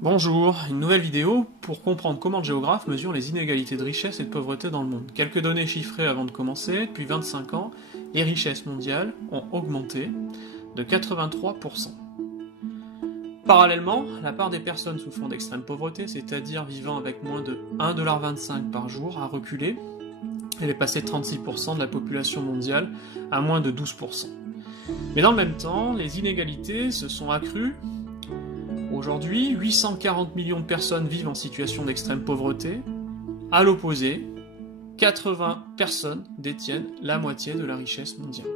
Bonjour, une nouvelle vidéo pour comprendre comment le géographe mesure les inégalités de richesse et de pauvreté dans le monde. Quelques données chiffrées avant de commencer. Depuis 25 ans, les richesses mondiales ont augmenté de 83%. Parallèlement, la part des personnes souffrant d'extrême pauvreté, c'est-à-dire vivant avec moins de 1,25$ par jour, a reculé. Elle est passée de 36% de la population mondiale à moins de 12%. Mais dans le même temps, les inégalités se sont accrues. Aujourd'hui, 840 millions de personnes vivent en situation d'extrême pauvreté. À l'opposé, 80 personnes détiennent la moitié de la richesse mondiale.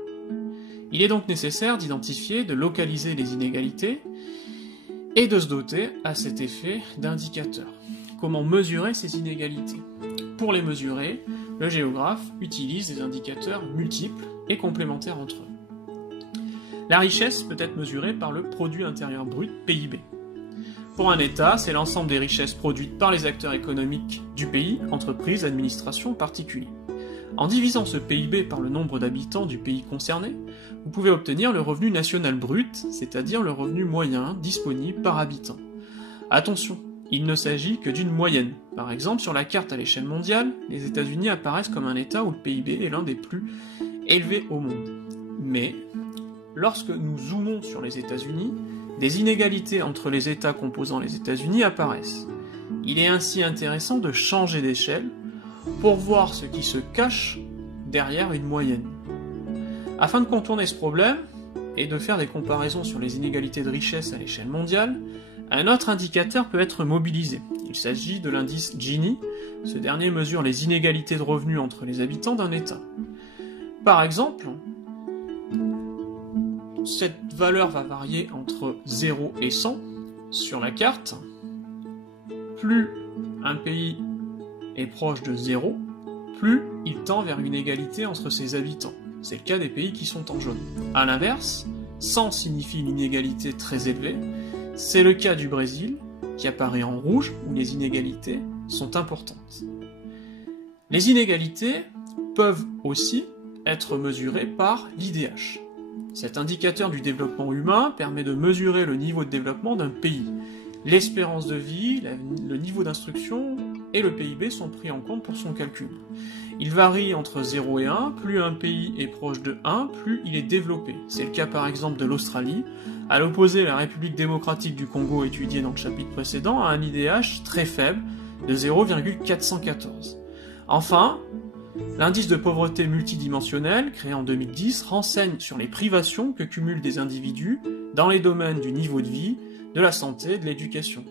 Il est donc nécessaire d'identifier, de localiser les inégalités et de se doter, à cet effet, d'indicateurs. Comment mesurer ces inégalités? Pour les mesurer, le géographe utilise des indicateurs multiples et complémentaires entre eux. La richesse peut être mesurée par le produit intérieur brut, PIB. Pour un État, c'est l'ensemble des richesses produites par les acteurs économiques du pays, entreprises, administrations, particuliers. En divisant ce PIB par le nombre d'habitants du pays concerné, vous pouvez obtenir le revenu national brut, c'est-à-dire le revenu moyen disponible par habitant. Attention, il ne s'agit que d'une moyenne. Par exemple, sur la carte à l'échelle mondiale, les États-Unis apparaissent comme un État où le PIB est l'un des plus élevés au monde. Mais, lorsque nous zoomons sur les États-Unis, des inégalités entre les États composant les États-Unis apparaissent. Il est ainsi intéressant de changer d'échelle pour voir ce qui se cache derrière une moyenne. Afin de contourner ce problème et de faire des comparaisons sur les inégalités de richesse à l'échelle mondiale, un autre indicateur peut être mobilisé. Il s'agit de l'indice Gini. Ce dernier mesure les inégalités de revenus entre les habitants d'un État. Par exemple, cette valeur va varier entre 0 et 100 sur la carte. Plus un pays est proche de 0, plus il tend vers une égalité entre ses habitants. C'est le cas des pays qui sont en jaune. A l'inverse, 100 signifie une inégalité très élevée. C'est le cas du Brésil, qui apparaît en rouge, où les inégalités sont importantes. Les inégalités peuvent aussi être mesurées par l'IDH. Cet indicateur du développement humain permet de mesurer le niveau de développement d'un pays. L'espérance de vie, le niveau d'instruction et le PIB sont pris en compte pour son calcul. Il varie entre 0 et 1, plus un pays est proche de 1, plus il est développé. C'est le cas par exemple de l'Australie. À l'opposé, la République démocratique du Congo, étudiée dans le chapitre précédent, a un IDH très faible de 0,414. Enfin, l'indice de pauvreté multidimensionnel, créé en 2010, renseigne sur les privations que cumulent des individus dans les domaines du niveau de vie, de la santé et de l'éducation.